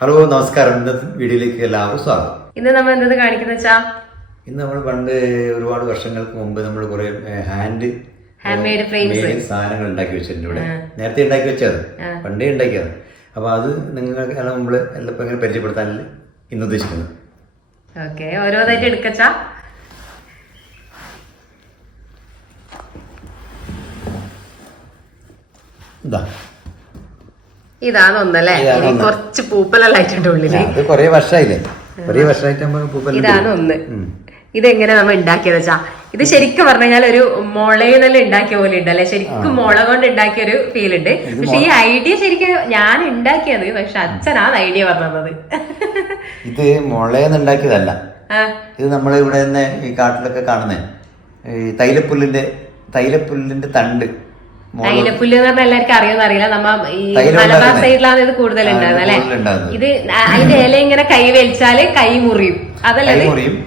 Hello നമസ്കാരം. ഇന്നത്തെ വീഡിയോയിലേക്ക് എല്ലാവർക്കും സ്വാഗതം. ഇന്ന് നമ്മൾ എന്തത് കാണിക്കുന്ന വെച്ചാ? ഇന്ന് നമ്മൾ പണ്ട് ഒരുപാട് വർഷങ്ങൾക്ക് മുമ്പ് നമ്മൾ കുറെ ഹാൻഡ് frames. സാധനങ്ങൾ ഉണ്ടാക്കി വെച്ചിട്ടുണ്ട് ഇവിടെ. നേരത്തെ ഉണ്ടാക്കി വെച്ചത്. പണ്ടേ ഉണ്ടാക്കിയത്. അപ്പൊ അത് നിങ്ങൾക്ക് നമ്മൾ എല്ലാം ഇങ്ങനെ പരിചയപ്പെടുത്താനല്ല ഇന്ന് ഉദ്ദേശിക്കുന്നത് ഓക്കെ ഓരോന്നായിട്ട് എടുക്കച്ചാ? ഇതാ. ഇതാണ് ഒന്നല്ലേ ഒന്ന്. കുറച്ച് പൂപ്പലെല്ലാം ആയിട്ടുണ്ട് ഉള്ളിൽ. അത് കുറെ വർഷമായില്ലേ കൊറേ വർഷമായിട്ട് പൂപ്പൽ ഇതാണ് ഒന്ന് ഇതെങ്ങനെ നമ്മൾ ഉണ്ടാക്കിയത് വെച്ചാ ഇത് ശരിക്കും പറഞ്ഞാൽ കഴിഞ്ഞാൽ ഒരു മുളയെന്നെല്ലാം ഉണ്ടാക്കിയ പോലെ ഉണ്ട് അല്ലെ ശരിക്കും മുള കൊണ്ട് ഉണ്ടാക്കിയ ഒരു ഫീൽ ഉണ്ട്. പക്ഷെ ഈ ഐഡിയ ശരിക്കും ഞാൻ ഉണ്ടാക്കിയത് പക്ഷെ അച്ഛനാണ് ഐഡിയ പറഞ്ഞത്. ഇത് മുളയെന്ന് ഉണ്ടാക്കിയതല്ല. ഇത് നമ്മൾ ഇവിടെ തന്നെ ഈ കാട്ടിലൊക്കെ കാണുന്നേ. ഈ തൈലപ്പുല്ലിന്റെ തൈലപ്പുല്ലിന്റെ തണ്ട്. തൈലപ്പുല്ല് എന്ന് പറഞ്ഞാൽ എല്ലാവർക്കും അറിയുമെന്ന് അറിയില്ല. നമ്മ ഈ മലബാർ സൈഡിലാണ് ഇത് കൂടുതൽ ഉണ്ടാകുന്നത് അല്ലെ? ഇത് അതിന്റെ ഇല ഇങ്ങനെ കൈ വലിച്ചാൽ കൈ മുറിയും. അതല്ലേ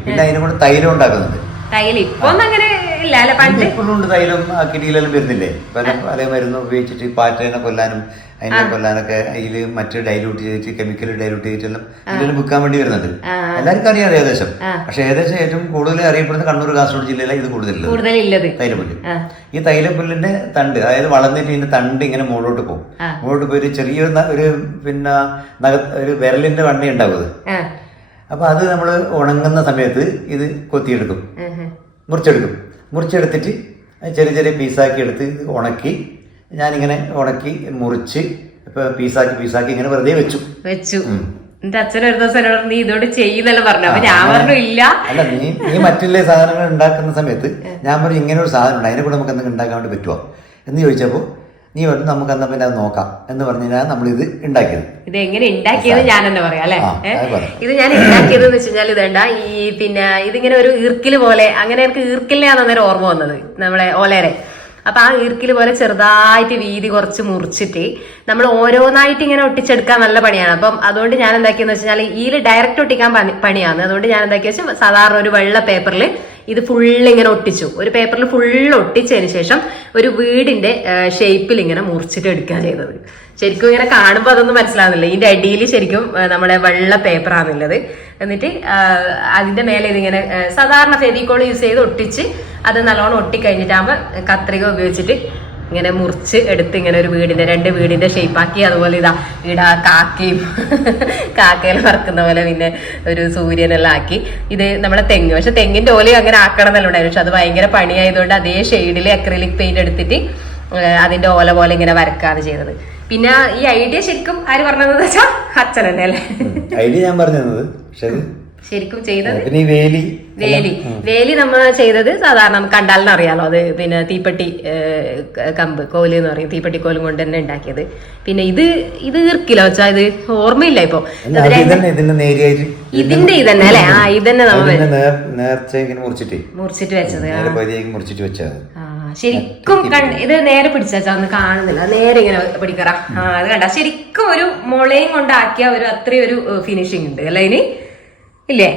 പിന്നെ അതിനെ കൊണ്ട് തൈലം ഉണ്ടാക്കുന്നുണ്ട്. തൈൽ. ഇപ്പൊ അങ്ങനെ ഇല്ല അല്ലെ? പണ്ട് ഇപ്പോഴും തൈലം കിടിയിലെല്ലാം വരുന്നില്ലേ? പല പല മരുന്ന് ഉപയോഗിച്ചിട്ട് പാറ്റേനെ കൊല്ലാനും അതിനെ കൊല്ലാനൊക്കെ അതിൽ മറ്റ് ഡൈലൂട്ട് ചെയ്തിട്ട് കെമിക്കൽ ഡൈലൂട്ട് ചെയ്തിട്ടെല്ലാം ഇതിലും വിൽക്കാൻ വേണ്ടി വരുന്നുണ്ട്. എല്ലാവർക്കും അറിയാം ഏകദേശം. പക്ഷെ ഏകദേശം ഏറ്റവും കൂടുതൽ അറിയപ്പെടുന്നത് കണ്ണൂർ കാസർഗോഡ് ജില്ലയിലെ ഇത് കൂടുതലുള്ളത്. തൈലപ്പുല്ല്. ഈ തൈലപ്പുല്ലിന്റെ തണ്ട് അതായത് വളർന്നിട്ട് ഇതിന്റെ തണ്ട് ഇങ്ങനെ മുകളിലോട്ട് പോകും. മുകളിലോട്ട് പോയി ഒരു ചെറിയൊരു ഒരു പിന്നെ ഒരു വിരലിന്റെ വണ്ടി ഉണ്ടാവും അപ്പൊ അത് നമ്മൾ ഉണങ്ങുന്ന സമയത്ത് ഇത് കൊത്തിയെടുക്കും. മുറിച്ചെടുക്കും. മുറിച്ചെടുത്തിട്ട് ചെറിയ ചെറിയ പീസാക്കി എടുത്ത് ഉണക്കി ഞാനിങ്ങനെ ഉണക്കി മുറിച്ച് ഇപ്പൊ പീസാക്കി പീസാക്കി ഇങ്ങനെ വെറുതെ വെച്ചു. വെച്ചു. എന്റെ അച്ഛൻ ഒരു ദിവസം എന്നോട് നീ ഇതോട് ചെയ്യുന്നല്ലോ പറഞ്ഞു. അപ്പൊ ഞാൻ പറഞ്ഞു ഇല്ല. അല്ല നീ നീ മറ്റുള്ള സാധനങ്ങൾ ഉണ്ടാക്കുന്ന സമയത്ത് ഞാൻ പറഞ്ഞു ഇങ്ങനെ ഒരു സാധനം ഉണ്ട്. അതിനെ കൂടെ നമുക്ക് എന്തെങ്കിലും ഉണ്ടാക്കാൻ വേണ്ടി പറ്റുമോ എന്ന് ചോദിച്ചപ്പോൾ നീ പറഞ്ഞു നമുക്ക് എന്നാ പിന്നെ അത് നോക്കാം. എന്ന് പറഞ്ഞാൽ നമ്മൾ ഇത് ഉണ്ടാക്കിയത്. ഇത് എങ്ങനെ ഉണ്ടാക്കിയത് ഞാൻ തന്നെ പറയാം അല്ലെ. ഇത് ഞാൻ ഉണ്ടാക്കിയത് എന്ന് വെച്ചാൽ ഇതേണ്ട ഈ പിന്നെ ഇതിങ്ങനെ ഒരു ഈർക്കിൽ പോലെ അങ്ങനെ എനിക്ക് ഈർക്കിലിനെയാണ് അന്നേരം ഓർമ്മ വന്നത് നമ്മളെ ഓലേരെ. അപ്പൊ ആ ഈർക്കിൽ പോലെ ചെറുതായിട്ട് വീതി കുറച്ച് മുറിച്ചിട്ട് നമ്മൾ ഓരോന്നായിട്ട് ഇങ്ങനെ ഒട്ടിച്ചെടുക്കാൻ നല്ല പണിയാണ്. അപ്പം അതുകൊണ്ട് ഞാൻ എന്താക്കിയെന്ന് വെച്ചാൽ ഇതിൽ ഡയറക്റ്റ് ഒട്ടിക്കാൻ പണി- പണിയാണ്. അതുകൊണ്ട് ഞാൻ എന്താക്കിയെന്ന് വെച്ചാൽ സാധാരണ ഒരു വെള്ള പേപ്പറിൽ ഇത് ഫുള്ള് ഇങ്ങനെ ഒട്ടിച്ചു. ഒരു പേപ്പറിൽ ഫുൾ ഒട്ടിച്ചതിന് ശേഷം ഒരു വീടിന്റെ ഷേപ്പിൽ ഇങ്ങനെ മുറിച്ചിട്ട് എടുക്കുക ചെയ്തത്. ശരിക്കും ഇങ്ങനെ കാണുമ്പോൾ അതൊന്നും മനസ്സിലാവുന്നില്ല. ഇതിന്റെ അടിയിൽ ശരിക്കും നമ്മുടെ വെള്ള പേപ്പറാണുള്ളത് എന്നിട്ട് അതിന്റെ മേലെ ഇതിങ്ങനെ സാധാരണ ഫെവിക്കോൾ യൂസ് ചെയ്ത് ഒട്ടിച്ച് അത് നല്ലോണം ഒട്ടിക്കഴിഞ്ഞിട്ടാകുമ്പോൾ കത്രിക ഉപയോഗിച്ചിട്ട് ഇങ്ങനെ മുറിച്ച് എടുത്ത് ഇങ്ങനെ ഒരു വീടിന്റെ രണ്ട് വീടിന്റെ ഷേപ്പാക്കി അതുപോലെ ഇതാ ഇടാ കാക്കയും കാക്കയിൽ പറക്കുന്ന പോലെ പിന്നെ ഒരു സൂര്യനെല്ലാം ആക്കി. ഇത് നമ്മുടെ തെങ്ങ്. പക്ഷെ തെങ്ങിന്റെ ഓലയും അങ്ങനെ ആക്കണം ഉണ്ടായിരുന്നു പക്ഷെ അത് ഭയങ്കര പണിയായതുകൊണ്ട് അതേ ഷെയ്ഡിൽ അക്രിലിക് പെയിന്റ് എടുത്തിട്ട് അതിന്റെ ഓല പോലെ ഇങ്ങനെ വരക്കാണ് ചെയ്തത്. പിന്നെ ഈ ഐഡിയ ശരിക്കും ആര് പറഞ്ഞതെന്ന് വെച്ചാൽ അച്ഛൻ അല്ലേ ഐഡിയ ഞാൻ പറഞ്ഞത്. പക്ഷേ ശരിക്കും ചെയ്തത്? വേലി വേലി. വേലി നമ്മൾ ചെയ്തത് സാധാരണ നമുക്ക് കണ്ടാലിന് അറിയാലോ. അത് പിന്നെ തീപ്പെട്ടി കമ്പ് കോൽ എന്ന് പറയും. തീപ്പെട്ടി കോലും കൊണ്ട് തന്നെ ഉണ്ടാക്കിയത്. പിന്നെ ഇത് ഇത് ഈർക്കില്ല വെച്ചാ ഇത് ഓർമ്മയില്ല ഇപ്പൊ. ഇതിന്റെ ഇത് തന്നെ ഇതന്നെ അല്ലെ? ആ ഇതന്നെ നമ്മൾ മുറിച്ചിട്ട്. വെച്ചത് മുറിച്ചിട്ട് ശരിക്കും ഇത് നേരെ പിടിച്ചാൽ ഒന്ന് കാണുന്നില്ല. നേരെ ഇങ്ങനെ പിടിക്കറ. ആ അത് കണ്ട. ശരിക്കും ഒരു മുളയും കൊണ്ടാക്കിയ ഒരു അത്രയും ഒരു ഫിനിഷിംഗ് ഉണ്ട്. അല്ലെ ഇനി? ഇല്ലേ?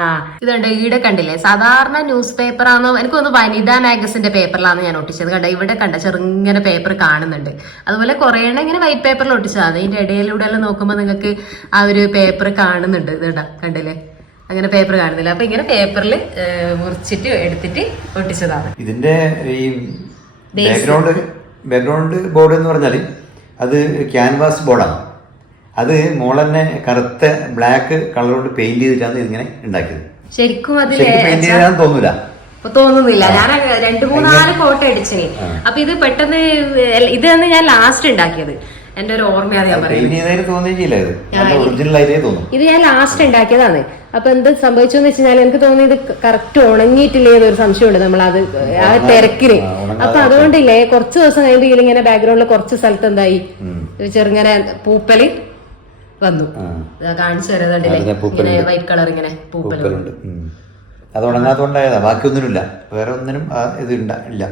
ആ. ഇതുണ്ട് ഈടെ കണ്ടില്ലേ? സാധാരണ ന്യൂസ് പേപ്പർ ആണോ എനിക്ക് ഒന്ന് വനിതാ മാഗസിന്റെ പേപ്പറിലാണ് ഞാൻ ഒട്ടിച്ചത്. കണ്ട ഇവിടെ കണ്ട ചെറുങ്ങനെ പേപ്പർ കാണുന്നുണ്ട്. അതുപോലെ കുറേ എണ്ണം ഇങ്ങനെ വൈറ്റ് പേപ്പറിൽ ഒട്ടിച്ചതാണ്. അതിന്റെ ഇടയിലൂടെ എല്ലാം നോക്കുമ്പോൾ നിങ്ങൾക്ക് ആ ഒരു പേപ്പർ കാണുന്നുണ്ട്. ഇതാ കണ്ടില്ലേ? അങ്ങനെ പേപ്പർ കാണുന്നില്ല. അപ്പൊ ഇങ്ങനെ പേപ്പറിൽ മുറിച്ചിട്ട് എടുത്തിട്ട് ഒട്ടിച്ചതാണ്. ഇതിന്റെ ഈ ബാക്ക്ഗ്രൗണ്ട് ബാക്ക്ഗ്രൗണ്ട് ബോർഡ് എന്ന് പറഞ്ഞാൽ അത് ക്യാൻവാസ് ബോർഡാണ് അത് മോളന്നെ കറുത്ത ബ്ലാക്ക് കളർ കൊണ്ട് പെയിന്റ് ചെയ്തിട്ടാണ് ഇങ്ങനെ ഉണ്ടാക്കിയത്. ശരിക്കും അതിൽ പെയിന്റ് തോന്നൂല. തോന്നുന്നില്ല. ഞാൻ രണ്ടു മൂന്നാൽ ഫോട്ടോ അടിച്ചേ. അപ്പൊ ഇത് പെട്ടെന്ന് ഇത് തന്നെ ഞാൻ ലാസ്റ്റ് ഉണ്ടാക്കിയത്. എന്റെ ഒരു ഓർമ്മയാണ് ഞാൻ പറയുന്നത്. ഇത്. ഞാൻ ലാസ്റ്റ് ഉണ്ടാക്കിയതാണ്. അപ്പൊ എന്ത് സംഭവിച്ചെന്ന് വെച്ചാൽ എനിക്ക് തോന്നി ഇത് കറക്റ്റ് ഉണങ്ങിയിട്ടില്ലേ എന്നൊരു സംശയമുണ്ട് നമ്മൾ അത് ആ തിരക്കിന് അപ്പൊ അതുകൊണ്ടില്ലേ കുറച്ച് ദിവസം കഴിയുമ്പോൾ ഇങ്ങനെ ബാക്ക്ഗ്രൗണ്ടിൽ കുറച്ച് സ്ഥലത്ത് എന്തായി? ചെറുങ്ങനെ പൂപ്പൽ. വന്നു. കാണിച്ചു. ഇങ്ങനെ വൈറ്റ് കളർ ഇങ്ങനെ പൂപ്പലുണ്ട്. അത് ഉണങ്ങാത്തോണ്ടായതാ ബാക്കിയൊന്നിനുമില്ല വേറെ ഒന്നിനും ഇത് ഇല്ല.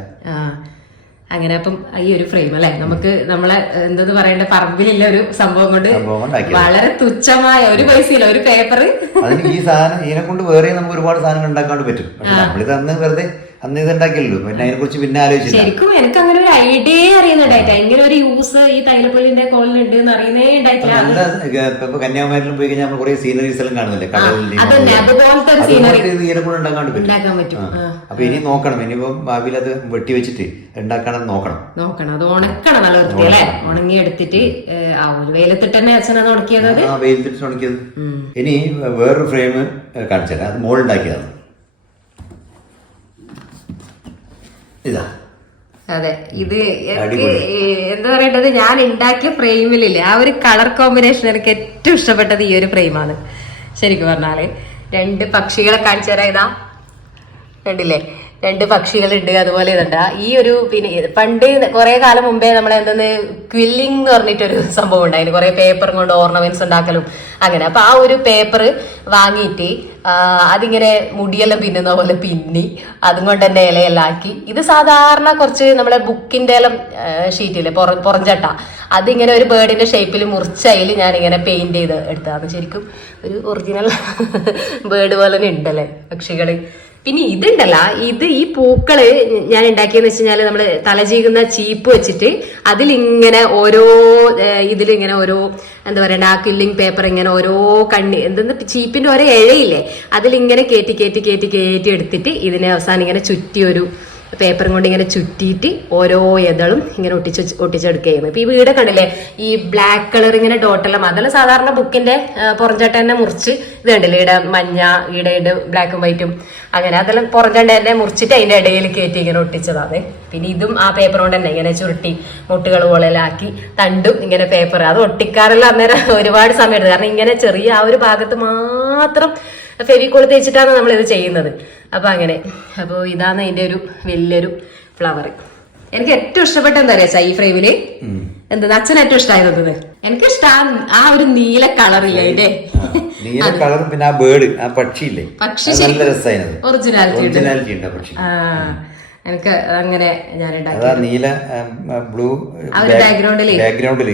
അങ്ങനെ അപ്പം ഈ ഒരു ഫ്രെയിം അല്ലെ? നമുക്ക് നമ്മളെ എന്തെന്ന് പറയണ്ട? പറമ്പിലുള്ള ഒരു സംഭവം കൊണ്ട് വളരെ തുച്ഛമായ ഒരു പൈസയില്ല. ഒരു പേപ്പർ അതിന് ഈ സാധനം ഇതിനെ കൊണ്ട് വേറെ നമുക്ക് ഒരുപാട് സാധനങ്ങൾ ഉണ്ടാക്കാൻ പറ്റും. നമ്മളിത് അന്ന് വെറുതെ അന്ന് ഇതുണ്ടാക്കിയല്ലോ. പിന്നെ അതിനെ കുറിച്ച് പിന്നെ ആലോചിച്ചില്ല. ശരിക്കും എനിക്ക് അങ്ങനെ ഒരു ഐഡിയ അറിയുന്നുണ്ടായിട്ട് ഇങ്ങനെ ഒരു യൂസ് ഈ തൈലപ്പൊലിന്റെ കോളിലുണ്ട് എന്ന് അറിയുന്നേ ഉണ്ടായിട്ടില്ല നല്ല ഇപ്പൊ കന്യാകുമാരിലും പോയി കഴിഞ്ഞാൽ നമ്മൾ കുറെ സീനറീസ് എല്ലാം കാണുന്നില്ലേ? കടലിൽ അതന്നെ അതുപോലത്തെ ഒരു സീനറി ഇത് ഇതിനെ കൂടെ ഉണ്ടാക്കാൻ ഉണ്ടാക്കാൻ പറ്റും. അപ്പൊ ഇനി നോക്കണം. ഇനിയിപ്പോ ഭാവിയിൽ അത് വെട്ടി വെച്ചിട്ട് ഉണ്ടാക്കണം നോക്കണം. നോക്കണം. അത് ഉണക്കണം നല്ല വൃത്തി അല്ലേ? ഉണങ്ങി എടുത്തിട്ട് ആ ഒരു വെയിലത്തിട്ട് തന്നെ അച്ഛൻ അത്? ഉണക്കിയത് വെയിലത്തിട്ട് ഉണക്കിയത്. ഇനി വേറൊരു ഫ്രെയിം കാണിച്ചാൽ അത് മോൾ മോളുണ്ടാക്കിയതാണ് ഇതാ. അതെ ഇത് എനിക്ക് എന്താ പറയേണ്ടത് ഞാൻ ഉണ്ടാക്കിയ ഫ്രെയിമിലില്ലേ ആ ഒരു കളർ കോമ്പിനേഷൻ എനിക്ക് ഏറ്റവും ഇഷ്ടപ്പെട്ടത് ഈ ഒരു ഫ്രെയിമാണ്. ശരിക്കും പറഞ്ഞാൽ. രണ്ട് പക്ഷികളെ കാണിച്ചു തരാം. ഇതാ. കണ്ടില്ലേ? രണ്ട് പക്ഷികളുണ്ട് അതുപോലെ ഇതുണ്ട്. ഈ ഒരു പിന്നെ പണ്ട് കുറെ കാലം മുമ്പേ നമ്മളെ എന്തെന്ന് ക്വില്ലിംഗ് എന്ന് പറഞ്ഞിട്ടൊരു സംഭവം ഉണ്ടായിരുന്നു. കുറെ പേപ്പർ കൊണ്ട് ഓർണമെന്റ്സ് ഉണ്ടാക്കലും അങ്ങനെ. അപ്പൊ ആ ഒരു പേപ്പർ വാങ്ങിയിട്ട് അതിങ്ങനെ മുടിയെല്ലാം പിന്നുന്ന പോലെ പിന്നി അതും കൊണ്ട് തന്നെ ഇലയെല്ലാം ആക്കി. ഇത് സാധാരണ കുറച്ച് നമ്മുടെ ബുക്കിന്റെ എല്ലാം ഷീറ്റില്ലേ പുറ പുറഞ്ചട്ട. അതിങ്ങനെ ഒരു ബേർഡിന്റെ ഷേപ്പിൽ മുറിച്ചതിൽ ഞാൻ ഇങ്ങനെ പെയിന്റ് ചെയ്ത് എടുത്തതാണ്. ശരിക്കും ഒരു ഒറിജിനൽ ബേർഡ് പോലെ തന്നെ ഉണ്ടല്ലേ പക്ഷികൾ. പിന്നെ ഇതുണ്ടല്ല ഇത് ഈ പൂക്കൾ ഞാൻ ഉണ്ടാക്കിയെന്ന് വെച്ച് കഴിഞ്ഞാൽ നമ്മൾ തലചീകുന്ന ചീപ്പ് വെച്ചിട്ട് അതിലിങ്ങനെ ഓരോ ഇതിലിങ്ങനെ ഓരോ എന്താ പറയണ്ട ആ കില്ലിംഗ് പേപ്പർ ഇങ്ങനെ ഓരോ കണ്ണി എന്തെന്ന് ചീപ്പിന്റെ ഓരോ ഇഴയില്ലേ അതിലിങ്ങനെ കയറ്റി കയറ്റി കയറ്റി കയറ്റി എടുത്തിട്ട് ഇതിനെ അവസാനം ഇങ്ങനെ ചുറ്റി ഒരു പേപ്പറും കൊണ്ട് ഇങ്ങനെ ചുറ്റിയിട്ട് ഓരോ ഇതളും ഇങ്ങനെ ഒട്ടിച്ച് ഒട്ടിച്ചെടുക്കുകയാണ് ഇപ്പൊ ഈ വീട് കണ്ടില്ലേ? ഈ ബ്ലാക്ക് കളർ ഇങ്ങനെ ഡോട്ടെല്ലാം അതെല്ലാം സാധാരണ ബുക്കിന്റെ പുറഞ്ചട്ട തന്നെ മുറിച്ച് ഇത് കണ്ടില്ലേ? ഇവിടെ മഞ്ഞ ഇവിടെ ഉണ്ട് ബ്ലാക്കും വൈറ്റും അങ്ങനെ അതെല്ലാം പുറഞ്ചട്ട തന്നെ മുറിച്ചിട്ട് അതിന്റെ ഇടയിൽ കയറ്റി ഇങ്ങനെ ഒട്ടിച്ചതാണ് പിന്നെ ഇതും ആ പേപ്പർ കൊണ്ട് തന്നെ ഇങ്ങനെ ചുരുട്ടി മുട്ടുകൾ പോലെയാക്കി തണ്ടും ഇങ്ങനെ പേപ്പർ അത് ഒട്ടിക്കാറെല്ലാം അന്നേരം ഒരുപാട് സമയം എടുത്തു കാരണം ഇങ്ങനെ ചെറിയ ആ ഒരു ഭാഗത്ത് മാത്രം ഫെവിക്കോൾ തേച്ചിട്ടാണ് നമ്മൾ ഇത് ചെയ്യുന്നത്. അപ്പോൾ അങ്ങനെ. അപ്പോൾ ഇതാണ് അതിന്റെ ഒരു വലിയൊരു ഫ്ലവർ. എനിക്ക് ഏറ്റവും ഇഷ്ടപ്പെട്ട എന്താ അറിയാ ഈ ഫ്രെയിമിൽ? എന്താ അച്ഛൻ ഏറ്റവും ഇഷ്ടമായത് എനിക്ക് ഇഷ്ടം ആ ഒരു നീല കളറില്ലേ അതിന്റെ? നീല കളറും പിന്നെ ആ ബേർഡ് ആ പക്ഷിയില്ലേ? പക്ഷി നല്ല രസമായിരുന്നു ഒറിജിനാലിറ്റി ഉണ്ട്. പക്ഷി. എനിക്ക് അങ്ങനെ ഞാൻ നീല ബ്ലൂ ബാക്ക്ഗ്രൗണ്ടിൽ ബാക്ക്ഗ്രൗണ്ടിൽ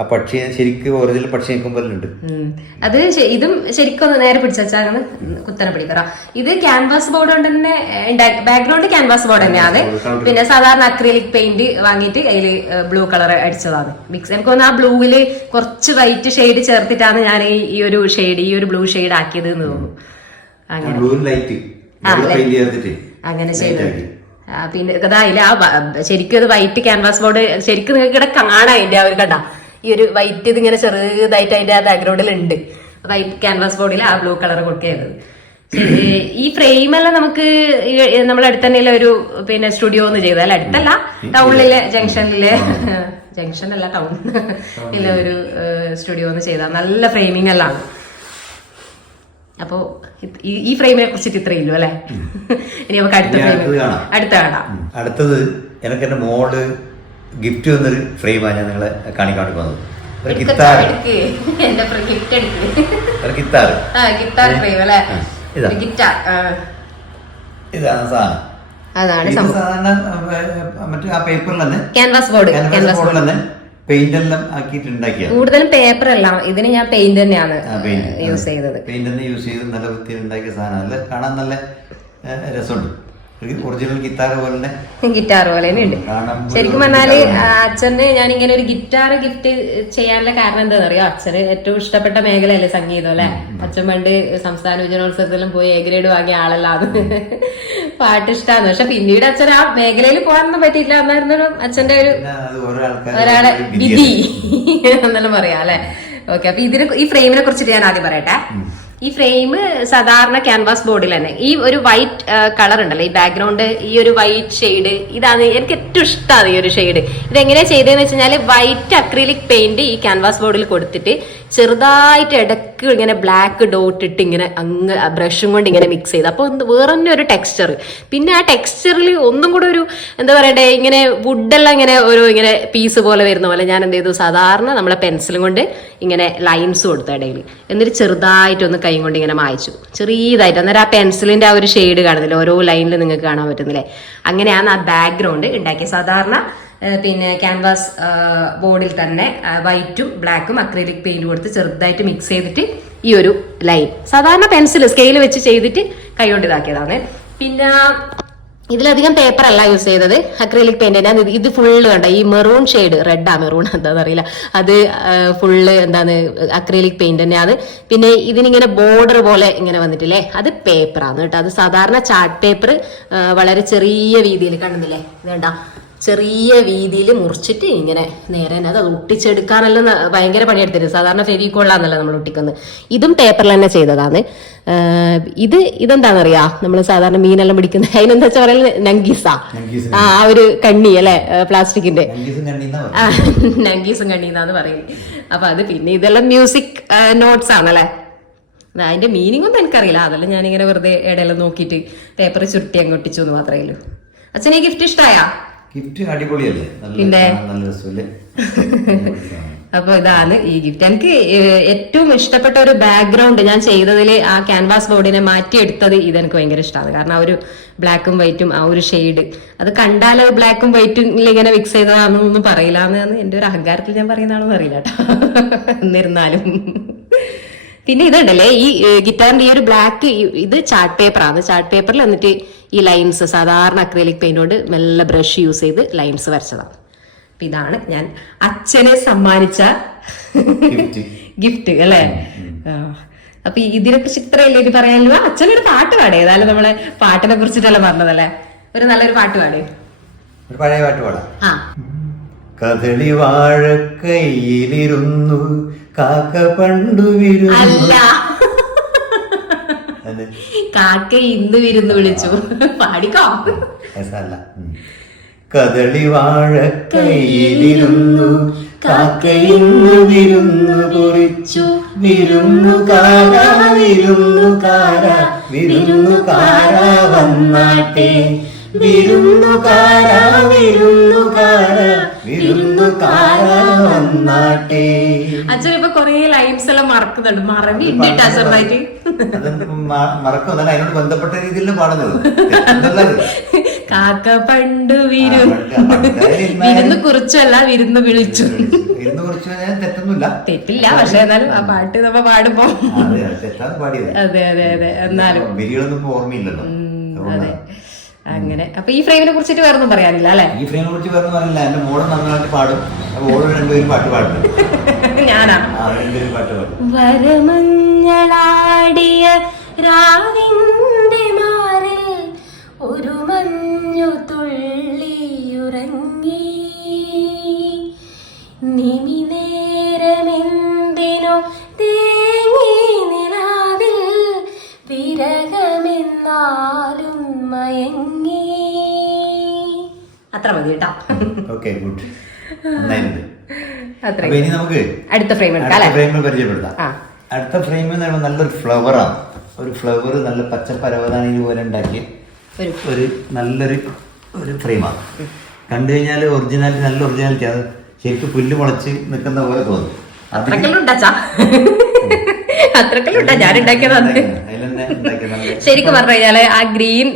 ആ പക്ഷി ശരിക്കും ഒറിജിനൽ പക്ഷി നിൽക്കുമ്പോഴുണ്ട്. അത് ഇതും ശരിക്കും നേരെ പിടിച്ചാണ് കുത്തനെ പിടിക്കറ ഇത് ക്യാൻവാസ് ബോർഡ് കൊണ്ട് തന്നെ ബാക്ക്ഗ്രൗണ്ട് ക്യാൻവാസ് ബോർഡ് തന്നെയാണ്. പിന്നെ സാധാരണ അക്രിലിക് പെയിന്റ് വാങ്ങിയിട്ട് അതിൽ ബ്ലൂ കളർ അടിച്ചതാണ്. മിക്സ് എനിക്ക് തോന്നുന്നു ആ ബ്ലൂവിൽ കുറച്ച് വൈറ്റ് ഷെയ്ഡ് ചേർത്തിട്ടാണ് ഞാൻ ഈ ഒരു ഷെയ്ഡ് ഈ ഒരു ബ്ലൂ ഷെയ്ഡ് ആക്കിയത് എന്ന് തോന്നുന്നു. അങ്ങനെ. അങ്ങനെ ചെയ്തത്. പിന്നെ ഇതായില്ല ആ ശരിക്കും അത് വൈറ്റ് ക്യാൻവാസ് ബോർഡ് ശരിക്കും നിങ്ങൾക്ക് ഇവിടെ കാണാം അതിന്റെ ആ ഒരു കണ്ട. ഈ ഒരു വൈറ്റ് ഇതിങ്ങനെ ചെറുതായിട്ട് അതിന്റെ ആ ബാക്ക്ഗ്രൗണ്ടിൽ ഉണ്ട്. വൈറ്റ് ക്യാൻവാസ് ബോർഡിൽ ആ ബ്ലൂ കളർ കൊടുക്കുന്നത് ഈ ഫ്രെയിമെല്ലാം നമുക്ക് നമ്മൾ അടുത്ത് ഒരു പിന്നെ സ്റ്റുഡിയോ ഒന്ന് ചെയ്തത്. അല്ല അടുത്തല്ല ടൗണിലെ ജംഗ്ഷനിലെ ജംഗ്ഷൻ അല്ല ടൗൺ ഇല്ല ഒരു സ്റ്റുഡിയോ ഒന്ന് ചെയ്ത. നല്ല ഫ്രെയിമിംഗ് എല്ലാം. അപ്പോ ഈ- ഈ ഫ്രെയിമിനെ കുറിച്ചിട്ട് ഇത്രയില്ല അല്ലേ? ഇനി നമുക്ക് അടുത്ത ഫ്രെയിം അടുത്ത കാണാം. അടുത്തത് എനിക്ക് എന്റെ മോൾ ഗിഫ്റ്റ് തന്നൊരു ഫ്രെയിമാണ് ഞാൻ നിങ്ങളെ കാണിക്കാൻ വേണ്ടി പോകുന്നത് ഒരു ഗിത്താർ ഒരു ഗിത്താർ ഇതാണ് സാധനം. അതാണ് സാധാരണ ആ, മറ്റേ ആ പേപ്പറിൽ തന്നെ ക്യാൻവാസ് ബോർഡ് ക്യാൻവാസ് ബോർഡിൽ തന്നെ പെയിന്റ് എല്ലാം ആക്കിയിട്ട് ഉണ്ടാക്കിയത്. കൂടുതലും പേപ്പർ അല്ല ഇതിന് ഞാൻ പെയിന്റ് തന്നെയാണ് പെയിന്റ് യൂസ് ചെയ്തത്. പെയിന്റ് തന്നെ യൂസ് ചെയ്ത് നല്ല വൃത്തിയിൽ ഉണ്ടാക്കിയ സാധനം. നല്ല കാണാൻ നല്ല രസമുണ്ട്. ഒറിജിനൽ ഗിറ്റാർ പോലെ ഗിറ്റാർ പോലെ ഉണ്ട്. ശരിക്കും പറഞ്ഞാൽ അച്ഛന് ഞാൻ ഇങ്ങനെ ഒരു ഗിറ്റാർ ഗിഫ്റ്റ് ചെയ്യാനുള്ള കാരണം എന്താണെന്ന് അറിയോ? അച്ഛന് ഏറ്റവും ഇഷ്ടപ്പെട്ട മേഖലയല്ലേ സംഗീതം അല്ലെ? അച്ഛൻ പണ്ട് സംസ്ഥാന വിജയോത്സവത്തിലും പോയി എ ഗ്രേഡ് വാങ്ങിയ ആളല്ല അത്. പാട്ട് ഇഷ്ടമാണ് പക്ഷെ പിന്നീട് അച്ഛൻ ആ മേഖലയിൽ പോകാനൊന്നും പറ്റിയില്ല എന്നായിരുന്നു അച്ഛന്റെ ഒരു ഒരാളെ വിധി എന്നെല്ലാം പറയാം അല്ലെ? ഓക്കെ അപ്പൊ ഇതിനെ ഈ ഫ്രെയിമിനെ കുറിച്ചിട്ട് ഞാൻ ആദ്യം പറയട്ടെ. ഈ ഫ്രെയിം സാധാരണ ക്യാൻവാസ് ബോർഡിൽ തന്നെ. ഈ ഒരു വൈറ്റ് കളർ ഉണ്ടല്ലോ. ഈ ബാക്ക്ഗ്രൗണ്ട് ഈ ഒരു വൈറ്റ് ഷെയ്ഡ് ഇതാണ് എനിക്ക് ഏറ്റവും ഇഷ്ടമാണ് ഈ ഒരു ഷെയ്ഡ് ഇതെങ്ങനെയാ ചെയ്തതെന്ന് വെച്ച് കഴിഞ്ഞാൽ വൈറ്റ് അക്രിലിക് പെയിന്റ് ഈ ക്യാൻവാസ് ബോർഡിൽ കൊടുത്തിട്ട് ചെറുതായിട്ട് ഇടയ്ക്ക് ഇങ്ങനെ ബ്ലാക്ക് ഡോട്ട് ഇട്ട് ഇങ്ങനെ അങ്ങ് ബ്രഷും കൊണ്ട് ഇങ്ങനെ മിക്സ് ചെയ്ത്. അപ്പോൾ വേറെ തന്നെ ഒരു ടെക്സ്ചർ പിന്നെ ആ ടെക്സ്ചറിൽ ഒന്നും കൂടെ ഒരു എന്താ പറയണ്ടേ ഇങ്ങനെ വുഡെല്ലാം ഇങ്ങനെ ഒരു ഇങ്ങനെ പീസ് പോലെ വരുന്ന പോലെ ഞാൻ എന്ത് ചെയ്തു? സാധാരണ നമ്മളെ പെൻസിലും കൊണ്ട് ഇങ്ങനെ ലൈൻസ് കൊടുത്തു ഇടയിൽ എന്നിട്ട് ചെറുതായിട്ടൊന്ന് കൈ കൊണ്ട് ഇങ്ങനെ മായച്ചു. ചെറിയതായിട്ട്. അന്നേരം ആ പെൻസിലിന്റെ ആ ഒരു ഷെയ്ഡ് കാണുന്നില്ല? ഓരോ ലൈനിൽ നിങ്ങൾക്ക് കാണാൻ പറ്റുന്നില്ലേ? അങ്ങനെയാണ് ആ ബാക്ക്ഗ്രൗണ്ട് ഉണ്ടാക്കിയത്. സാധാരണ പിന്നെ ക്യാൻവാസ് ബോർഡിൽ തന്നെ വൈറ്റും ബ്ലാക്കും അക്രിലിക് പെയിന്റ് കൊടുത്ത് ചെറുതായിട്ട് മിക്സ് ചെയ്തിട്ട് ഈ ഒരു ലൈൻ സാധാരണ പെൻസിൽ സ്കെയിൽ വെച്ച് ചെയ്തിട്ട് കൈകൊണ്ട് ഇതാക്കിയതാണ്. പിന്നെ ഇതിലധികം പേപ്പർ അല്ല യൂസ് ചെയ്തത്. അക്രിലിക് പെയിന്റ് ഞാൻ ഇത് ഫുള്ള് കണ്ട? ഈ മെറൂൺ ഷെയ്ഡ് റെഡ് മെറൂൺ എന്താന്ന് അറിയില്ല. അത് ഫുള്ള് എന്താണ് അക്രിലിക് പെയിന്റ് തന്നെയാണ്. പിന്നെ ഇതിനിങ്ങനെ ബോർഡർ പോലെ ഇങ്ങനെ വന്നിട്ടില്ലേ? അത് പേപ്പറാണ് കേട്ടോ. അത് സാധാരണ ചാർട്ട് പേപ്പർ വളരെ ചെറിയ രീതിയിൽ കണ്ടില്ലേ? ഇത് ചെറിയ വീതിയിൽ മുറിച്ചിട്ട് ഇങ്ങനെ നേരെ തന്നെ അത് ഒട്ടിച്ചെടുക്കാനല്ല ഭയങ്കര പണിയെടുത്തിരുന്നു സാധാരണ ഫെവിക്കോളാന്നല്ല നമ്മൾ ഒട്ടിക്കുന്നത്. ഇതും പേപ്പറിൽ തന്നെ ചെയ്തതാണ്. ഇത് ഇതെന്താണെന്നറിയാ നമ്മൾ സാധാരണ മീനെല്ലാം പിടിക്കുന്ന അതിനെന്താ വെച്ചാൽ പറയുന്നത് നങ്കീസ ആ ഒരു കണ്ണി അല്ലെ? പ്ലാസ്റ്റിക്കിന്റെ. നങ്കീസും കണ്ണി എന്നാന്ന് പറയും. പറയുന്നത് അപ്പൊ അത് പിന്നെ ഇതെല്ലാം മ്യൂസിക് നോട്ട്സ് ആണല്ലേ? അത് അതിന്റെ മീനിങ് ഒന്നും എനിക്കറിയില്ല. അതെല്ലാം ഞാനിങ്ങനെ വെറുതെ ഇടയിലും നോക്കിയിട്ട് പേപ്പർ ചുരുട്ടി അങ്ങ് ഒട്ടിച്ചു എന്ന് മാത്രമേ ഉള്ളൂ. അച്ഛനെ ഗിഫ്റ്റ് ഇഷ്ടായാ? ഗിഫ്റ്റ് അടിപൊളിയല്ലേ? നല്ല പിന്നെ? നല്ല രസമല്ലേ? അപ്പൊ ഇതാണ് ഈ ഗിഫ്റ്റ്. എനിക്ക് ഏറ്റവും ഇഷ്ടപ്പെട്ട ഒരു ബാക്ക്ഗ്രൗണ്ട് ഞാൻ ചെയ്തതിൽ ആ ക്യാൻവാസ് ബോർഡിനെ മാറ്റിയെടുത്തത് ഇതെനിക്ക് ഭയങ്കര ഇഷ്ടമാണ് കാരണം ആ ഒരു ബ്ലാക്കും വൈറ്റും ആ ഒരു ഷെയ്ഡ് അത് കണ്ടാൽ അത് ബ്ലാക്കും വൈറ്റും ഇങ്ങനെ മിക്സ് ചെയ്തതാണെന്നൊന്നും പറയില്ല എന്ന് എന്റെ ഒരു അഹങ്കാരത്തിൽ ഞാൻ പറയുന്നതാണെന്ന് അറിയില്ല കേട്ടോ എന്നിരുന്നാലും. പിന്നെ ഇതുണ്ടല്ലേ ഈ ഗിറ്റാറിന്റെ ഈ ഒരു ബ്ലാക്ക് ഇത് ചാർട്ട് പേപ്പറാണ് ചാർട്ട് പേപ്പറിൽ എന്നിട്ട് ഈ ലൈൻസ് സാധാരണ അക്രലിക് പെയിന്റ് കൊണ്ട് മെല്ലെ ബ്രഷ് യൂസ് ചെയ്ത് ലൈൻസ് വരച്ചതാണ്. അപ്പൊ ഇതാണ് ഞാൻ അച്ഛനെ സമ്മാനിച്ച ഗിഫ്റ്റ് അല്ലേ. അപ്പൊ ഇതിനെ കുറിച്ച് ഇത്രയല്ലേ ഇത് പറയാനുള്ളൂ? അച്ഛനൊരു പാട്ട് പാടേ. ഏതായാലും നമ്മളെ പാട്ടിനെ കുറിച്ചിട്ടല്ല പറഞ്ഞതല്ലേ? ഒരു നല്ലൊരു പാട്ട് പാടേ. ഒരു പഴയ പാട്ട് പാടാം. കഥളി വാഴക്കൈയിലിരുന്നു കാക്ക പണ്ടു വിരുന്നു അത് കാക്ക ഇന്ന് വിരുന്ന് വിളിച്ചു. പാടിക്കോ? രസമല്ല. കാരാ കദളി കാരാ കാക്കയിന്ന് വിരുന്നു കുറിച്ചു വിരുന്നുകാര വിരുന്നു കാര വന്നാട്ടെ വിരുന്നുകാര വിരുന്നുകാര വന്നാട്ടെ. അച്ഛൻ ഇപ്പൊ കൊറേ ലൈൻസ് എല്ലാം മറക്കുന്നുണ്ട്. മറവി മറക്കും. അതാണ് അതിനോട് ബന്ധപ്പെട്ട രീതിയിൽ പാടുന്നത്. കാക്ക പണ്ട് വിരു വിരുന്ന് കുറിച്ചല്ല വിരുന്ന് വിളിച്ചു. വിരുന്ന് കുറിച്ച്. തെറ്റൊന്നുമില്ല. തെറ്റില്ല പക്ഷെ എന്നാലും ആ പാട്ട് നമ്മ പാടുമ്പോ. അതെ അത് അതെ എന്നാലും. ഓർമ്മയില്ലല്ലോ. അതെ. അങ്ങനെ. അപ്പൊ ഈ ഫ്രെയിമിനെ കുറിച്ചിട്ട് വേറൊന്നും പറയാനില്ല അല്ലെ? ഈ ഫ്രെയിമിനെ കുറിച്ച് വേറെ പറയാനില്ല. എന്റെ മോഡൽ നന്നായിട്ട് പാടും. അപ്പൊ ഓൾ രണ്ടുപേരും പാട്ട് പാടും. ഞാനാ? ആ രണ്ടുപേരും പാട്ട് പാടും. വരമഞ്ഞളാടിയ രാവിന്റെ മാറിൽ ഒരു മഞ്ഞു തുള്ളിയുറങ്ങി. നിമിനേരമെന്തിനോ തേങ്ങി നിലാവിൽ വിരകമെന്നാലും മയങ്ങി. അത്ര മതി കേട്ടോ. ഓക്കെ ഗുഡ് ഇനി നമുക്ക് അടുത്ത ഫ്രെയിം എടുക്കാം അടുത്ത അല്ലെ? ഫ്രെയിം പരിചയപ്പെടുത്താം. അടുത്ത ഫ്രെയിം എന്ന് പറയുമ്പോൾ നല്ലൊരു ഫ്ലവറാണ് ഒരു ഫ്ലവർ നല്ല പച്ച പരവതാനി പോലെ ഉണ്ടാക്കി ഒരു നല്ലൊരു ഒരു ഫ്രെയിമാണ് കണ്ടു കഴിഞ്ഞാൽ ഒറിജിനാലിറ്റി നല്ല ഒറിജിനാലിറ്റി അത് ശരിക്കും പുല്ല് മുളച്ച് നിൽക്കുന്ന പോലെ തോന്നും. അത്രക്കെല്ലാം ഞാൻ ഉണ്ടാക്കിയതാണ് അതിലെന്നെ ഉണ്ടാക്കിയ ശരിക്കും പറഞ്ഞു കഴിഞ്ഞാൽ ആ ഗ്രീൻ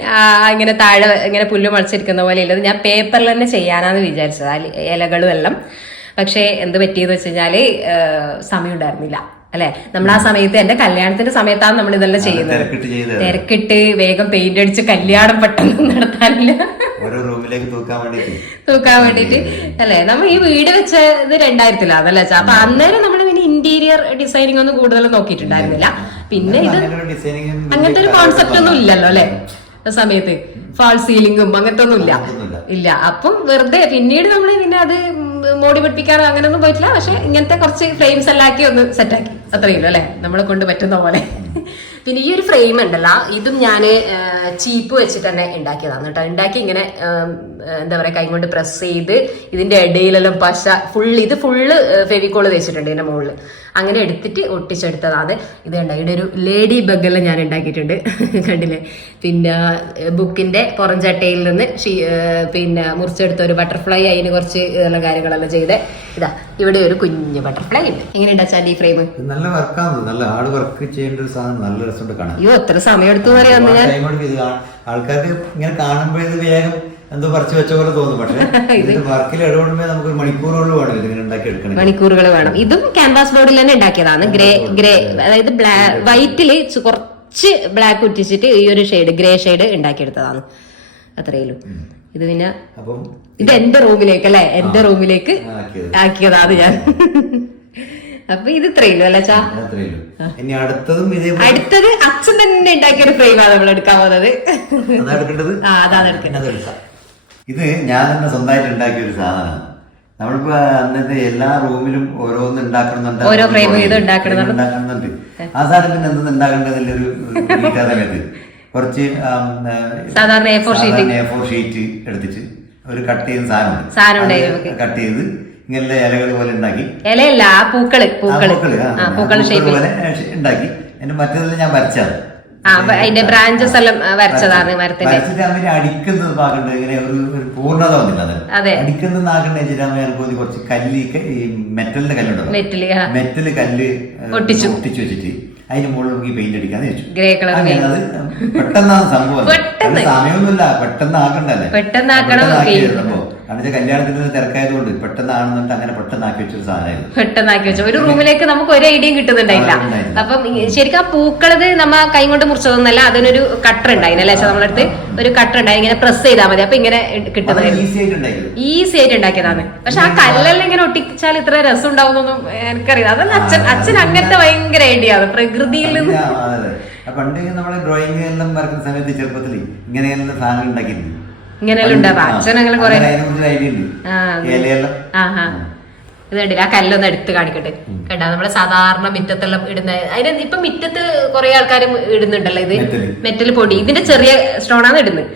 ഇങ്ങനെ താഴെ ഇങ്ങനെ പുല്ല് മുളച്ചിരിക്കുന്ന പോലെ ഇല്ലത്. ഞാൻ പേപ്പറിൽ തന്നെ ചെയ്യാനാന്ന് വിചാരിച്ചത്. ആ ഇലകളും എല്ലാം. പക്ഷേ എന്ത് പറ്റിയെന്ന് വെച്ച് കഴിഞ്ഞാൽ സമയം ഉണ്ടായിരുന്നില്ല അല്ലെ? നമ്മൾ ആ സമയത്ത് എന്റെ കല്യാണത്തിന്റെ സമയത്താണ് നമ്മൾ ഇതെല്ലാം ചെയ്യുന്നത്. തിരക്കിട്ട് വേഗം പെയിന്റ് അടിച്ച് കല്യാണം പെട്ടെന്ന് നടത്താനില്ല. ഓരോ റൂമിലേക്ക് തൂക്കാൻ വേണ്ടിട്ട് അല്ലെ? നമ്മൾ ഈ വീട് വെച്ചത് രണ്ടായിരത്തിലാണല്ലേ അച്ഛാ? അപ്പൊ അന്നേരം നമ്മൾ ഇനി ഇന്റീരിയർ ഡിസൈനിങ് ഒന്നും കൂടുതൽ നോക്കിയിട്ടുണ്ടായിരുന്നില്ല. പിന്നെ ഇത് അങ്ങനത്തെ ഒരു കോൺസെപ്റ്റ് ഒന്നും ഇല്ലല്ലോ അല്ലെ? സമയത്ത്. ഫാൾ സീലിംഗും അങ്ങനത്തെ ഒന്നും ഇല്ല. ഇല്ല. അപ്പം വെറുതെ പിന്നീട് നമ്മൾ പിന്നെ അത് മോടി പിടിപ്പിക്കാറോ അങ്ങനൊന്നും പോയിട്ടില്ല. പക്ഷെ ഇങ്ങനത്തെ കുറച്ച് ഫ്രെയിംസ് എല്ലാം ആക്കി ഒന്ന് സെറ്റാക്കി അത്രയുള്ളൂ അല്ലെ? നമ്മളെ കൊണ്ട് പറ്റുന്ന പോലെ. പിന്നെ ഈ ഒരു ഫ്രെയിം ഉണ്ടല്ലോ ഇതും ഞാൻ ചീപ്പ് വെച്ചിട്ട് തന്നെ ഉണ്ടാക്കിയതാണ് കേട്ടോ. ഉണ്ടാക്കി ഇങ്ങനെ എന്താ പറയുക കൈ കൊണ്ട് പ്രസ് ചെയ്ത് ഇതിന്റെ ഇടയിലെല്ലാം പശ ഫുൾ ഇത് ഫുള്ള് ഫെവിക്കോൾ വെച്ചിട്ടുണ്ട് ഇതിന്റെ മുകളിൽ അങ്ങനെ എടുത്തിട്ട് ഒട്ടിച്ചെടുത്തതാണ്. ഇത് കണ്ട ഇവിടെ ഒരു ലേഡി ബഗ്ഗെല്ലാം ഞാൻ ഉണ്ടാക്കിയിട്ടുണ്ട് കണ്ടില്ലേ? പിന്നെ ബുക്കിന്റെ പുറംചട്ടയിൽ നിന്ന് പിന്നെ മുറിച്ചെടുത്ത ഒരു ബട്ടർഫ്ലൈ അതിന് കുറച്ച് ഇതെല്ലാം കാര്യങ്ങളെല്ലാം ചെയ്ത് ഇതാ ഇവിടെ ഒരു കുഞ്ഞു ബട്ടർഫ്ലൈ ഉണ്ട് എങ്ങനെ ഉണ്ടാച്ചാൽ ഈ ഫ്രെയിം നല്ല വർക്കാണ് നല്ല ഹാർഡ് വർക്ക് ചെയ്യേണ്ട ഒരു സാധനം നല്ല കാണാൻ. അയ്യോ എത്ര സമയം എടുത്തു എന്ന് പറയാന്ന് ഞാൻ. ആൾക്കാർക്ക് ഇങ്ങനെ കാണുമ്പോൾ ഇത് വേഗം എന്തോ പറിച്ചു വെച്ച പോലെ തോന്നും. പക്ഷേ വർക്കിൽ ഇടപെടുമ്പോൾ നമുക്ക് ഒരു മണിക്കൂറുകൾ വേണം ഇതിങ്ങനെ ഉണ്ടാക്കി എടുക്കണം മണിക്കൂറുകൾ വേണം. ഇതും ക്യാൻവാസ് ബോർഡിൽ തന്നെ ഉണ്ടാക്കിയതാണ്. ഗ്രേ ഗ്രേ അതായത് വൈറ്റിൽ കുറച്ച് ബ്ലാക്ക് ഉറ്റിച്ചിട്ട് ഈ ഒരു ഷെയ്ഡ് ഗ്രേ ഷെയ്ഡ് ഉണ്ടാക്കിയെടുത്തതാണ്. അത്രയുള്ളൂ ഇത് പിന്നെ അപ്പം ഇത് എന്റെ റൂമിലേക്ക് അല്ലെ? എന്റെ റൂമിലേക്ക് ആക്കിയതാണ് ഞാൻ. അപ്പൊ ഇത് ഇത്രയുള്ളൂ അല്ലേ ചാ ഇനി അടുത്തതും ഇതേ അടുത്തത് അച്ഛൻ തന്നെ ഉണ്ടാക്കിയ ഒരു ഫ്രെയിമാണ് നമ്മൾ എടുക്കാൻ പോകുന്നത്. ആ അതാണ് ഇത് ഞാൻ തന്നെ സ്വന്തമായിട്ട് ഉണ്ടാക്കിയ ഒരു സാധനമാണ്. നമ്മളിപ്പോ അന്നത്തെ എല്ലാ റൂമിലും ഓരോന്ന് ഉണ്ടാക്കണമെന്നുണ്ട്. ഓരോ ഉണ്ടാക്കണമെന്നുണ്ട്. ആ സാധനം പിന്നെ എന്തെന്ന് ഉണ്ടാക്കേണ്ടതല്ലൊരു ഒരു കുറച്ച് സാധാരണ A4 sheet. ഫോർ ഷീറ്റ് എടുത്തിട്ട് ഒരു കട്ട് ചെയ്യുന്ന സാധനം. കട്ട് ചെയ്ത് ഇങ്ങനെ ഇലകൾ പോലെ ഉണ്ടാക്കി. ഇലയല്ല ആ പൂക്കൾ പൂക്കൾ. പൂക്കൾ, ആ, പൂക്കൾ ഷേപ്പ് പോലെ ഉണ്ടാക്കി. എന്റെ മറ്റേതിൽ ഞാൻ വരച്ചത് ആ അതിന്റെ ബ്രാഞ്ചസ് എല്ലാം വരച്ചതാണ് മരത്തിന്റെ. അടിക്കുന്നത് പാകണ്ട് ഇങ്ങനെ ഒരു പൂർണത വന്നില്ല അതെ. അടിക്കുന്നത് ആകണ്ട വെച്ചിട്ടാകുമ്പോ എനിക്ക് കുറച്ച് കല്ല് ഈ മെറ്റലിന്റെ കല്ലുണ്ടോ മെറ്റൽ മെറ്റൽ കല്ല് ഒട്ടിച്ചു. ഒട്ടിച്ചു വെച്ചിട്ട് അതിന് മുകളിൽ നമുക്ക് പെയിന്റ് അടിക്കാന്ന് വെച്ചു. ഗ്രേ കളർ അത് പെട്ടെന്നാണ് സംഭവം സമയമൊന്നുമില്ല പെട്ടെന്ന്. ആക്കണ്ടല്ലേ പെട്ടെന്നാക്കണം, പെട്ടെന്ന് ആക്കി paint. അപ്പോ കാരണം കല്യാണത്തിന് തിരക്കായതുകൊണ്ട് പെട്ടെന്ന് ആണെന്നിട്ട് അങ്ങനെ പെട്ടെന്ന് ആക്കി വെച്ചൊരു സാധനമായിരുന്നു. പെട്ടെന്നാക്കി വെച്ചു. ഒരു റൂമിലേക്ക് നമുക്ക് ഒരു ഐഡിയയും കിട്ടുന്നുണ്ടായില്ല. അപ്പം ശരിക്കും ആ പൂക്കളത് നമ്മ കൈ കൊണ്ട് മുറിച്ചതൊന്നല്ല അതിനൊരു കട്ടർ ഉണ്ടായിരുന്നല്ലേ നമ്മളെ അടുത്ത് ഒരു കട്ടർ ഉണ്ടായി. ഇങ്ങനെ പ്രസ് ചെയ്താൽ മതി. അപ്പൊ ഇങ്ങനെ കിട്ടുന്നതായിരുന്നു ഈസി ആയിട്ട് ഉണ്ടാക്കിയതാണ്. പക്ഷെ ആ കല്ലെല്ലാം ഇങ്ങനെ ഒട്ടിച്ചാൽ ഇത്ര രസം ഉണ്ടാവുന്നൊന്നും എനിക്കറിയില്ല. അതല്ല അച്ഛൻ അച്ഛൻ അങ്ങനത്തെ ഭയങ്കര ഐഡിയ ആണ്. പ്രകൃതിയിൽ നിന്ന് പണ്ട് നമ്മളെ ഡ്രോയിങ് എല്ലാം വരക്കുന്ന സമയത്ത് ചെറുപ്പത്തിൽ ഇങ്ങനെയെല്ലാം സാധനങ്ങൾ ഉണ്ടാക്കിയിട്ടുണ്ട്. ഇങ്ങനെയെല്ലാം ഉണ്ടാവും അച്ഛൻ അങ്ങനെ കുറെ ഇത് കണ്ടില്ല? ആ കല്ലൊന്ന് എടുത്ത് കാണിക്കട്ടെ. കണ്ടാ? നമ്മൾ സാധാരണ മിറ്റത്തെല്ലാം ഇടുന്ന അതിന് ഇപ്പൊ മിറ്റത്ത് കുറെ ആൾക്കാരും ഇടുന്നുണ്ടല്ലോ ഇത്? മെറ്റൽ പൊടി. ഇതിന്റെ ചെറിയ സ്റ്റോണാണ് ഇടുന്നത്.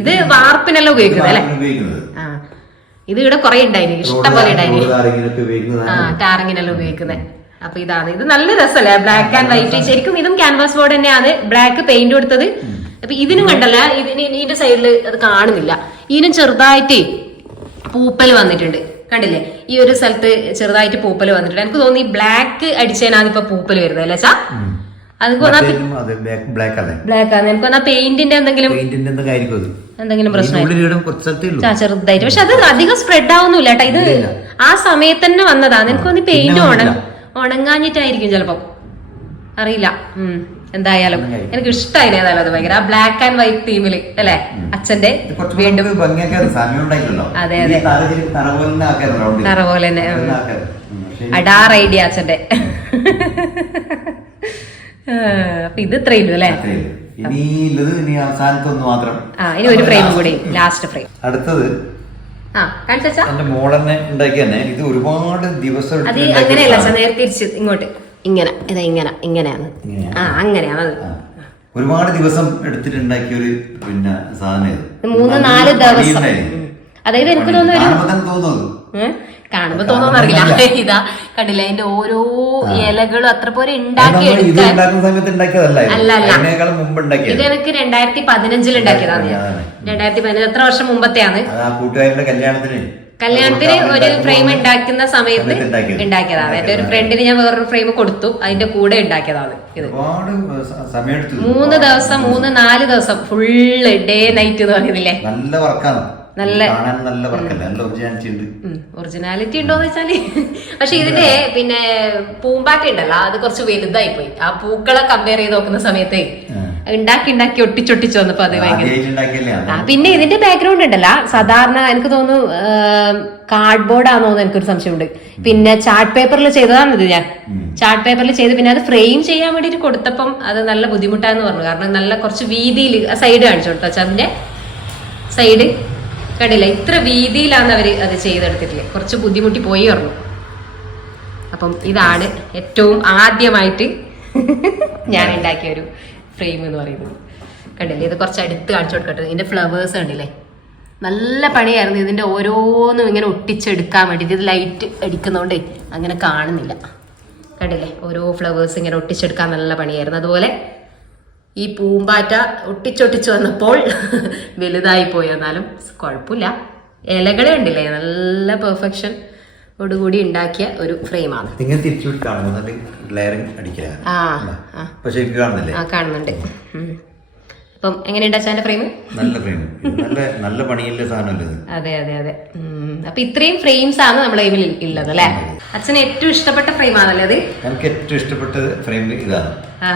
ഇത് വാർപ്പിനെല്ലാം ഉപയോഗിക്കുന്നത് അല്ലെ? ആ. ഇത് ഇവിടെ കുറെ ഉണ്ടായിരുന്നു ഇഷ്ടം പോലെ ആ ടാറിങ്ങിനെല്ലാം ഉപയോഗിക്കുന്നത്. അപ്പൊ ഇതാണ്. ഇത് നല്ല രസമല്ലേ? ബ്ലാക്ക് ആൻഡ് വൈറ്റ് ശരിക്കും ഇതും ക്യാൻവാസ് ബോർഡ് തന്നെയാണ്. ബ്ലാക്ക് പെയിന്റ് കൊടുത്തത്. അപ്പൊ ഇതിനും കണ്ടല്ല ഇതിന് ഇതിന്റെ സൈഡിൽ അത് കാണുന്നില്ല. ഇതിനും ചെറുതായിട്ട് പൂപ്പൽ വന്നിട്ടുണ്ട്. കണ്ടില്ലേ? ഈ ഒരു സ്ഥലത്ത് ചെറുതായിട്ട് പൂപ്പൽ വന്നിട്ടുണ്ട്. എനിക്ക് തോന്നി ബ്ലാക്ക് അടിച്ചതിനാണ് ഇപ്പൊ പൂപ്പൽ വരുന്നത് അല്ലേ സാ പെയിന്റിന്റെ എന്തെങ്കിലും എന്തെങ്കിലും പ്രശ്നം ചെറുതായിട്ട്. പക്ഷെ അത് അധികം സ്പ്രെഡ് ആവുന്നില്ല കേട്ടോ. ഇത് ആ സമയത്ത് തന്നെ വന്നതാ. നിനക്ക് തോന്നി പെയിന്റ് ഉണങ്ങ ഉണങ്ങാഞ്ഞിട്ടായിരിക്കും ചെലപ്പോ. അറിയില്ല. ഉം. എന്തായാലും എനിക്ക് ഇഷ്ടമായി ഏതായാലും അത് ഭയങ്കര. ആ ബ്ലാക്ക് ആൻഡ് വൈറ്റ് തീമിൽ അല്ലെ? അച്ഛന്റെ വീണ്ടും അതെ അതെ, തറ പോലെ തന്നെ അടാർ ഐഡിയ അച്ഛന്റെ അപ്പൊ ഇത് ഇത്രയുള്ളൂ അല്ലേ? ആ ഇനി ഒരു ഫ്രെയിം കൂടി ലാസ്റ്റ് ഫ്രെയിം അടുത്തത് ആ കാണിച്ചാ എന്റെ മോളെന്നെ ഉണ്ടാക്കി തന്നെ. ഇത് ഒരുപാട് ദിവസം അങ്ങനെയല്ല നേരെ തിരിച്ച് ഇങ്ങോട്ട്. ഇങ്ങനെ ഇതാ ഇങ്ങനെ ഇങ്ങനെയാണ്. ആ അങ്ങനെയാണ് ഒരുപാട് ദിവസം എടുത്തിട്ടുണ്ടാക്കിയ ഒരു പിന്നെ സാധനം മൂന്ന് നാല് ദിവസം. അതായത് എനിക്ക് തോന്നുന്നു കാണുമ്പോ തോന്നുന്നറിയില്ല ഇതാ കണ്ടില്ല? അതിന്റെ ഓരോ ഇലകളും അത്ര പോലെ ഉണ്ടാക്കി ഇത് എനിക്ക് രണ്ടായിരത്തി പതിനഞ്ചിൽ ഉണ്ടാക്കിയതാണ്. രണ്ടായിരത്തി പതിനഞ്ച് എത്ര വർഷം മുമ്പത്തെയാണ്? കൂട്ടുകാരുടെ കല്യാണത്തിന്. കല്യാണത്തിന് ഒരു ഫ്രെയിം ഉണ്ടാക്കുന്ന സമയത്ത് സമയത്ത് ഉണ്ടാക്കിയത്. ഉണ്ടാക്കിയതാണ്. എന്റെ ഒരു ഫ്രണ്ടിന് ഞാൻ വേറൊരു ഫ്രെയിം കൊടുത്തു അതിന്റെ കൂടെ ഉണ്ടാക്കിയതാണ് ഇത്. മൂന്ന് ദിവസം മൂന്ന് നാല് ദിവസം ഫുള്ള് ഡേ നൈറ്റ് എന്ന് പറയുന്നില്ലേ? നല്ല വർക്കാണ്. നല്ല- നല്ല ഒറിജിനാലിറ്റി ഉണ്ടോന്ന് വെച്ചാൽ? പക്ഷെ ഇതിന്റെ പിന്നെ പൂമ്പാറ്റ ഉണ്ടല്ലോ അത് കുറച്ച് വലുതായി പോയി ആ പൂക്കളെ കമ്പയർ ചെയ്ത് നോക്കുന്ന സമയത്ത് ഉണ്ടാക്കി ഉണ്ടാക്കി ഒട്ടിച്ചൊട്ടിച്ചു വന്നപ്പോ അത് ഭയങ്കര പിന്നെ ഇതിന്റെ ബാക്ക്ഗ്രൗണ്ട് ഉണ്ടല്ല. സാധാരണ എനിക്ക് തോന്നുന്നു കാർഡ്ബോർഡ് ആണോ എന്ന് എനിക്കൊരു സംശയമുണ്ട്. പിന്നെ ചാർട്ട് പേപ്പറിൽ ചെയ്തതാണ് ഇത് ഞാൻ. ചാർട്ട് പേപ്പറിൽ ചെയ്ത് പിന്നെ അത് ഫ്രെയിം ചെയ്യാൻ വേണ്ടിട്ട് കൊടുത്തപ്പം അത് നല്ല ബുദ്ധിമുട്ടാന്ന് പറഞ്ഞു. കാരണം നല്ല കുറച്ച് വീതിയിൽ സൈഡ് കാണിച്ചു കൊടുത്തു? വെച്ചാൽ അതിന്റെ സൈഡ് കണ്ടില്ല? ഇത്ര വീതിയിലാണ് അവർ അത് ചെയ്തെടുത്തിട്ടില്ലേ? കുറച്ച് ബുദ്ധിമുട്ടി പോയി പറഞ്ഞു. അപ്പം ഇതാണ് ഏറ്റവും ആദ്യമായിട്ട് ഞാൻ ഉണ്ടാക്കിയ ഒരു ഫ്രെയിം എന്ന് പറയുന്നത്. കണ്ടില്ലേ? ഇത് കുറച്ച് അടുത്ത് കാണിച്ചു കൊടുക്കട്ടെ. ഇതിന്റെ ഫ്ലവേഴ്സ് കണ്ടില്ലേ? നല്ല പണിയായിരുന്നു. ഇതിന്റെ ഓരോന്നും ഇങ്ങനെ ഒട്ടിച്ചെടുക്കാൻ വേണ്ടിയിട്ട്. ഇത് ലൈറ്റ് അടിക്കുന്നതുകൊണ്ടേ അങ്ങനെ കാണുന്നില്ല. കണ്ടില്ലേ? ഓരോ ഫ്ലവേഴ്സ് ഇങ്ങനെ ഒട്ടിച്ചെടുക്കാൻ നല്ല പണിയായിരുന്നു. അതുപോലെ ഈ പൂമ്പാറ്റ ഒട്ടിച്ചൊട്ടിച്ച് വന്നപ്പോൾ വലുതായി പോയി എന്നാലും കുഴപ്പമില്ല. ഇലകളെ ഉണ്ടില്ലേ നല്ല പെർഫെക്ഷൻ ഓടുകൂടി ഉണ്ടാക്കിയ ഒരു ഫ്രെയിമാണ്. നിങ്ങൾ നല്ല ഗ്ലെയറിങ് അടിക്കില്ല? ആ അപ്പൊ കാണുന്നില്ലേ? ആ കാണുന്നുണ്ട്. അപ്പം എങ്ങനെയുണ്ട് അച്ഛന്റെ ഫ്രെയിം? നല്ല ഫ്രെയിം. നല്ല നല്ല പണിയില്ല സാധനമല്ലേ അതെ അതെ അതെ. അപ്പൊ ഇത്രയും ഫ്രെയിംസ് ആണ് നമ്മുടെ കയ്യിൽ ഉള്ളത് അല്ലേ? അച്ഛന് ഏറ്റവും ഇഷ്ടപ്പെട്ട ഫ്രെയിം ആണല്ലേ അത്? എനിക്ക് ഏറ്റവും ഇഷ്ടപ്പെട്ട ഫ്രെയിം ഇതാണ്. ആ.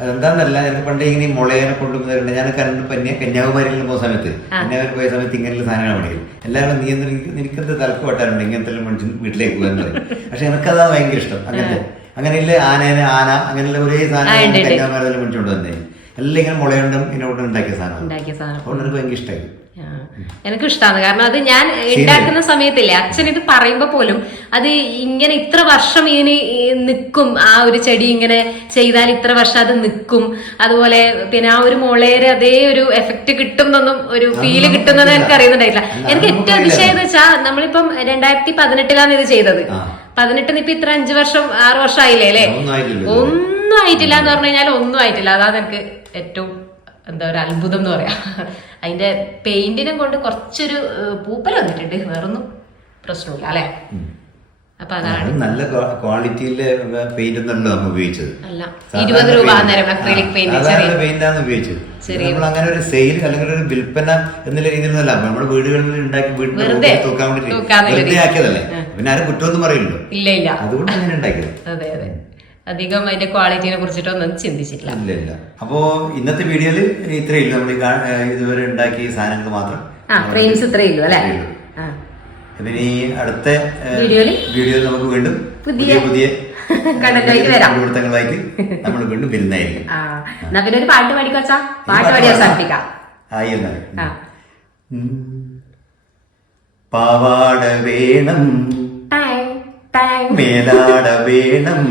അതെന്താന്നല്ല എനിക്ക് പണ്ട് ഇങ്ങനെ മുളയനെ കൊണ്ടുവന്നിട്ടുണ്ട് ഞാൻ കണ്ടു പന്നെ കന്യാകുമാരിയിൽ പോകുന്ന സമയത്ത് കന്യാകുമാരി പോയ സമയത്ത് ഇങ്ങനെയുള്ള സാധനങ്ങൾ മേടിക്കും എല്ലാവരും നീ എന്തിനും നിനക്കെന്ത് തലക്ക് വെട്ടാറുണ്ട് ഇങ്ങനത്തെ മനുഷ്യൻ വീട്ടിലേക്ക് പോകുന്നത് പക്ഷെ എനിക്കതാ ഭയങ്കര ഇഷ്ടം. അങ്ങനത്തെ അങ്ങനെയുള്ള ആനേനെ ആന അങ്ങനെയുള്ള ഒരേ സാധനം കന്യാകുമാരി കന്യാകുമാരിയിൽ മേടിച്ചോണ്ട് വന്നേ എല്ലാം ഇങ്ങനെ മുളയുണ്ടും ഇങ്ങനെ ഉണ്ടാക്കിയ സാധനം. അതുകൊണ്ട് എനിക്ക് ഭയങ്കര ഇഷ്ടമായി. എനിക്ക് ഇഷ്ടമാണ് കാരണം അത് ഞാൻ ഉണ്ടാക്കുന്ന സമയത്തില്ലേ അച്ഛൻ ഇത് പറയുമ്പോ പോലും അത് ഇങ്ങനെ ഇത്ര വർഷം ഇതിന് നിൽക്കും ആ ഒരു ചെടി ഇങ്ങനെ ചെയ്താൽ ഇത്ര വർഷം അത് നിൽക്കും അതുപോലെ പിന്നെ ആ ഒരു മുളയുടെ അതേ ഒരു എഫക്റ്റ് കിട്ടുന്നൊന്നും ഒരു ഫീൽ കിട്ടുന്നത് എനിക്ക് അറിയുന്നുണ്ടായിട്ടില്ല എനിക്ക് ഏറ്റവും അതിശയം എന്ന് വെച്ചാൽ നമ്മളിപ്പം രണ്ടായിരത്തി പതിനെട്ടിലാണ് ഇത് ചെയ്തത്. പതിനെട്ടിന് ഇപ്പൊ ഇത്ര അഞ്ചു വർഷം ആറു വർഷം ആയില്ലേ അല്ലേ? ഒന്നും ആയിട്ടില്ല എന്ന് പറഞ്ഞു കഴിഞ്ഞാൽ ഒന്നും ആയിട്ടില്ല. അതാണ് എനിക്ക് ഏറ്റവും എന്താ ഒരു അത്ഭുതം എന്ന് പറയാ. അതിന്റെ പെയിന്റിനെ കൊണ്ട് കുറച്ചൊരു പൂപ്പൽ വന്നിട്ടുണ്ട്. വേറൊന്നും പ്രശ്നമില്ല അല്ലെ? അപ്പൊ അതാണ്. അത് നല്ല ക്വാളിറ്റിയിലെ പെയിന്റ് ഒന്നല്ലോ നമ്മൾ ഉപയോഗിച്ചത്. അല്ല. ഇരുപത് രൂപ അക്രിലിക് പെയിന്റ് ഉപയോഗിച്ചത്. നമ്മൾ അങ്ങനെ ഒരു സെയിൽ അല്ലെങ്കിൽ ഒരു വിൽപ്പന എന്നുള്ള രീതിയിലൊന്നല്ല നമ്മുടെ വീടുകളിൽ ഉണ്ടാക്കി വീട്ടിൽ തൂക്കാൻ വേണ്ടി വെറുതെ. ആക്കിയതല്ലേ? പിന്നെ ആരും കുറ്റമൊന്നും പറയില്ലല്ലോ ഇല്ല ഇല്ല. അതുകൊണ്ട് അങ്ങനെ ഉണ്ടാക്കിയത്. അതെ അതെ. അധികം അതിന്റെ ക്വാളിറ്റിനെ കുറിച്ചിട്ടൊന്നും ചിന്തിച്ചിട്ടില്ല. ഇല്ല ഇല്ല അപ്പോ ഇന്നത്തെ വീഡിയോയിൽ ഇത്രയേ ഉള്ളൂ. നമ്മൾ ഇതുവരെ ഉണ്ടാക്കിയ സാധനങ്ങൾ മാത്രം. ആ ഫ്രെയിംസ് ഇത്രയേ ഉള്ളൂ അല്ലെ? ഈ അടുത്ത വീഡിയോയിൽ നമുക്ക് വീണ്ടും പുതിയ പുതിയ. കണ്ടുപിടുത്തങ്ങളായിട്ട് നമ്മൾ വീണ്ടും വരുന്നതായിരിക്കും. എന്നാ പിന്നെ ഒരു പാട്ട് പാടിക്കോച്ചാ പാട്ട് പാടി അവസാനിപ്പിക്കാം. ആയി എന്നാ പാവാട വേണം. മേലാട വേണം.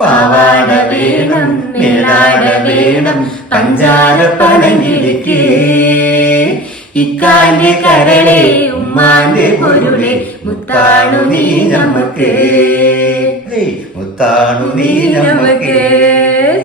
പാവാട വേണം മേലാട വേണം പഞ്ചാര പനങ്കിരിക്ക് ഇക്കാന്റെ കരളെ ഉമ്മാന്റെ പൊരുളെ മുത്താണു നീ നമുക്ക് മുത്താണു നീ നമുക്ക്